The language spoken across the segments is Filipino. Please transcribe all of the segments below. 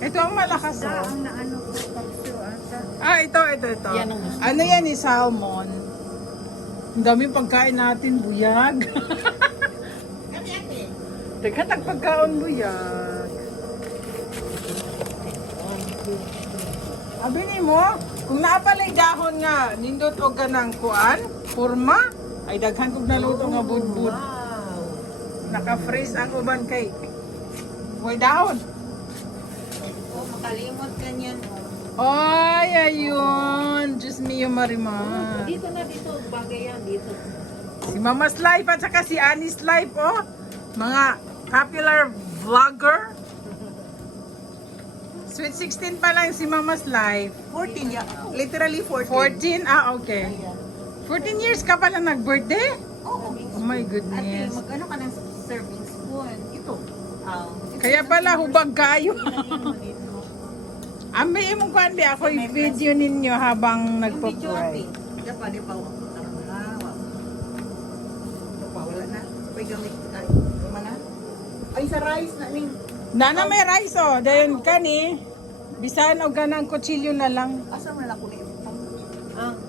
Ito ang malakas oh. Ang naano ko pagsyo ata. Ah, ito. Yan ang gusto. Ano yan eh, salmon. Ang daming pagkain natin, buyag. Kami ate. Taghatag pagkaon, buyag. Abi ni mo, kung naapalay dahon nga, nindot o ka ng kuan, kurma, ay daghan kog naluto nga budbud. Wow. Naka-freeze ang uban kay. Huwag dahon. Oh, makalimot ka niyan. Ay, ayun. Diyos mio Marimar. Dito na dito. Bagay yan dito. Si Mama's Life at saka si Annie's Life, oh. Mga popular vlogger. Sweet 16 pa lang si Mama's Life. 14 ya. Literally 14. 14? Ah, okay. 14 years ka pala nag-birthday? Oo. Oh my Ate, goodness. mag-ano ka ng serving spoon? Ito. Kaya pala hubag kayo. Ambi imong kundi ako i-video ninyo habang nagpo-pray. Kaya pa, di pa ako. Wala na. Pwede gamit tayo. Mana? Ay, sa rice na ning. Nana may rice oh. Dayon kani. Bisan og ganang kutsilyo na lang. Asa man ako na ibutang?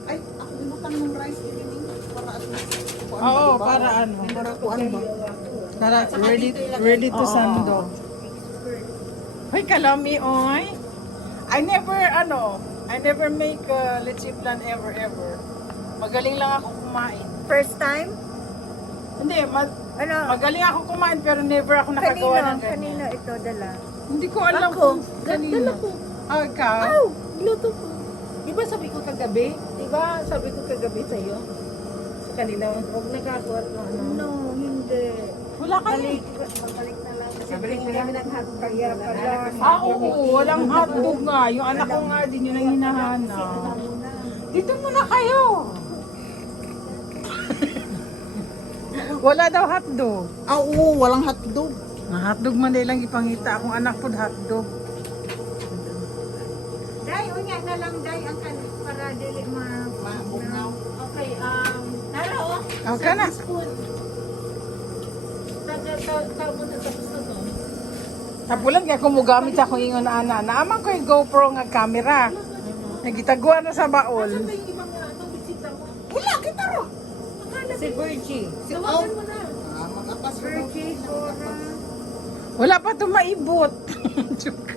Ay, ako ibutang ng rice din para at least. Oo, para ano. Para kuan ba? Para ready to sando. Hoy, kalami oy. I never make leche plan ever. Magaling lang ako kumain. First time? Hindi, Ano? magaling ako kumain pero never ako nakagawa ng ganyan. Kanino ito dala? Hindi ko alam Ako. kung kanino. Dala ko. Ah, ikaw? Oh, luto ko. Di ba sabi ko kagabi? Di ba sabi ko kagabi sa iyo? Sa kanila, huwag nagkakawa ng ano. No, hindi. Wala kayo. Magbalik na lang. Kasi Balik na kami naghatid kaya pala. Ah, oo, walang hotdog nga. Yung anak ko nga din yun ang hinahanap. Dito muna kayo. Wala daw hotdog. Ah, oo, walang hotdog. Na hotdog man lang ipangita akong anak po hotdog. Day, unya na lang day ang para dili Mabunaw. Okay, nara oh. Okay na. Spoon. Tapos na tapos na to. Tapulan kaya kung mugamit ako ingon na ana. Naaman ko yung GoPro nga camera. Nagitagwa na sa baol. Ano yung ibang ano, bisita mo? Wala, kita ro. Si Virgie. Si Tawagan mo na. Makapas Virgie, Cora. Wala pa ito maibot. Joke.